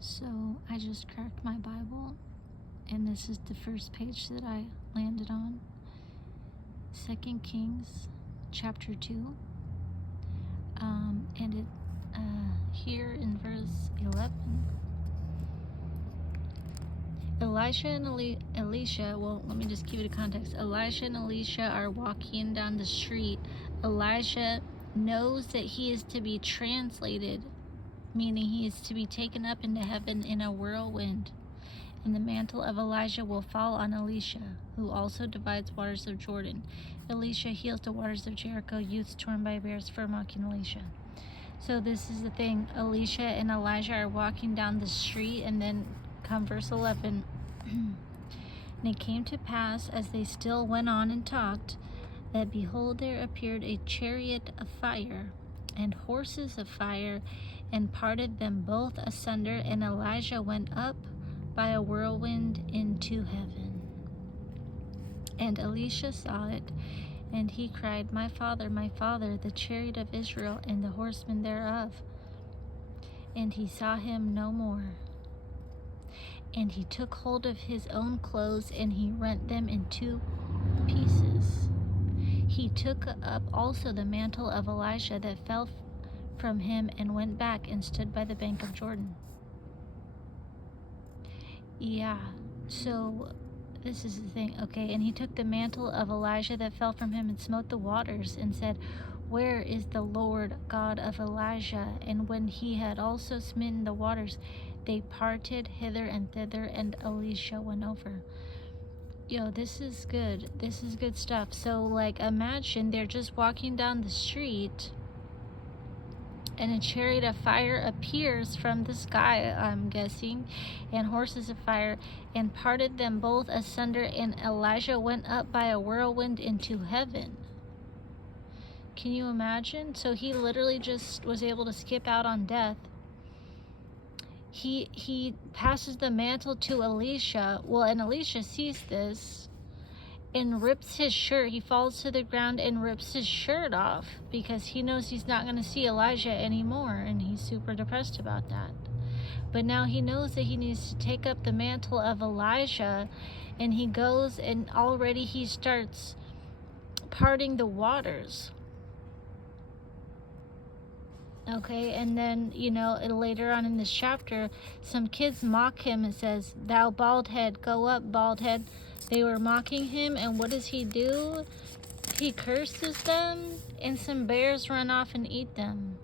So I just cracked my Bible, and this is the first page that I landed on. 2 Kings chapter 2. And it here in verse 11. Elisha and Elisha, well, let me just give it a context. Elisha and Elisha are walking down the street. Elisha knows that he is to be translated, meaning he is to be taken up into heaven in a whirlwind. And the mantle of Elijah will fall on Elisha, who also divides waters of Jordan. Elisha heals the waters of Jericho, youths torn by bears for mocking Elisha. So this is the thing. Elisha and Elijah are walking down the street, and then come verse 11. And it came to pass, as they still went on and talked, that behold, there appeared a chariot of fire and horses of fire, and parted them both asunder, and Elijah went up by a whirlwind into heaven. And Elisha saw it, and he cried, my father, the chariot of Israel, and the horsemen thereof. And he saw him no more. And he took hold of his own clothes, and he rent them in two pieces. He took up also the mantle of Elisha that fell from him, and went back and stood by the bank of Jordan. Yeah, so this is the thing. Okay, and he took the mantle of Elijah that fell from him, and smote the waters, and said, where is the Lord God of Elijah? And when he had also smitten the waters, they parted hither and thither, and Elisha went over. Yo, this is good. This is good stuff. So, like, imagine they're just walking down the street, and a chariot of fire appears from the sky, I'm guessing, and horses of fire, and parted them both asunder, and Elijah went up by a whirlwind into heaven. Can you imagine? So he literally just was able to skip out on death. He passes the mantle to Elisha. Well, and Elisha sees this and rips his shirt. He falls to the ground and rips his shirt off because he knows he's not going to see Elijah anymore, and he's super depressed about that. But now he knows that he needs to take up the mantle of Elijah, and he goes, and already he starts parting the waters. Okay, and then, later on in this chapter, some kids mock him and says, thou bald head, go up, bald head. They were mocking him, and what does he do? He curses them, and some bears run off and eat them.